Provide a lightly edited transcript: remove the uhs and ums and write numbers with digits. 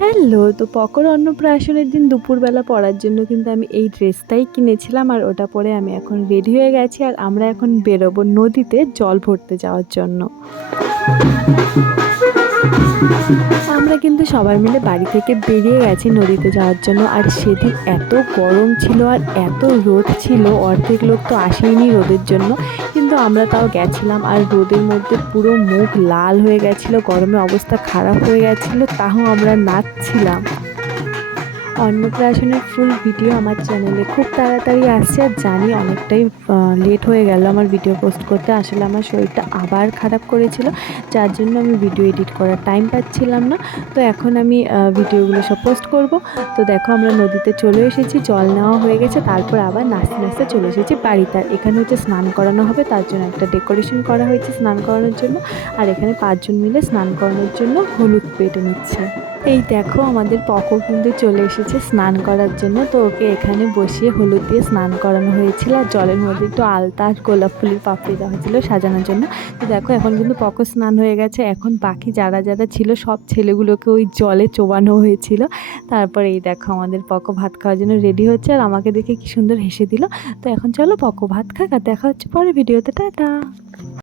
Hello, তো পকর অন্নপ্রাশনের দিন দুপুরবেলা পরার জন্য কিন্তু আমি এই ড্রেসটাই কিনেছিলাম আর ওটা পরে আমি এখন রেডি হয়ে গেছি আর আমরা এখন বেরোবো নদীতে জল ভরতে যাওয়ার জন্য। আমরা কিন্তু সবাই মিলে বাড়ি থেকে বেরিয়ে গেছি নদীতে যাওয়ার জন্য। আর সেদিন এত গরম ছিল আর এত রোদ ছিল, অর্ধেক লোক তো আসেইনি রোদের জন্য, কিন্তু আমরা তাও গেছিলাম। আর রোদের মধ্যে পুরো মুখ লাল হয়ে গেছিলো, গরমে অবস্থা খারাপ হয়ে গেছিলো, তাও আমরা নাচছিলাম। অন্নপ্রাশনের ফুল ভিডিও আমার চ্যানেলে খুব তাড়াতাড়ি আসছে। আর জানি অনেকটাই লেট হয়ে গেল আমার ভিডিও পোস্ট করতে। আসলে আমার শরীরটা আবার খারাপ করেছিল, যার জন্য আমি ভিডিও এডিট করার টাইম পাচ্ছিলাম না। তো এখন আমি ভিডিওগুলো সব পোস্ট করব। তো দেখো আমরা নদীতে চলে এসেছি, জল নেওয়া হয়ে গেছে, তারপর আবার নাচতে নাচতে চলে এসেছি বাড়িতে। আর এখানে হচ্ছে স্নান করানো হবে, তার জন্য একটা ডেকোরেশন করা হয়েছে স্নান করানোর জন্য। আর এখানে 5 জন মিলে স্নান করানোর জন্য হলুদ বেটে নিচ্ছে। এই দেখো আমাদের পকো কিন্তু চলে এসেছে স্নান করার জন্য। তো ওকে এখানে বসিয়ে হলুদ দিয়ে স্নান করানো হয়েছিল আর জলের মধ্যে একটু আলতা আর গোলাপ ফুলের পাপড়ি দেওয়া হয়েছিল সাজানোর জন্য। তো দেখো এখন কিন্তু পকো স্নান হয়ে গেছে। এখন বাকি যারা যারা ছিল সব ছেলেগুলোকে ওই জলে চোবানো হয়েছিল। তারপরে এই দেখো আমাদের পকো ভাত খাওয়ার জন্য রেডি হচ্ছে আর আমাকে দেখে কি সুন্দর হেসে দিল। তো এখন চলো পকো ভাত খাক, আর দেখা হচ্ছে পরে ভিডিওতে। টাটা।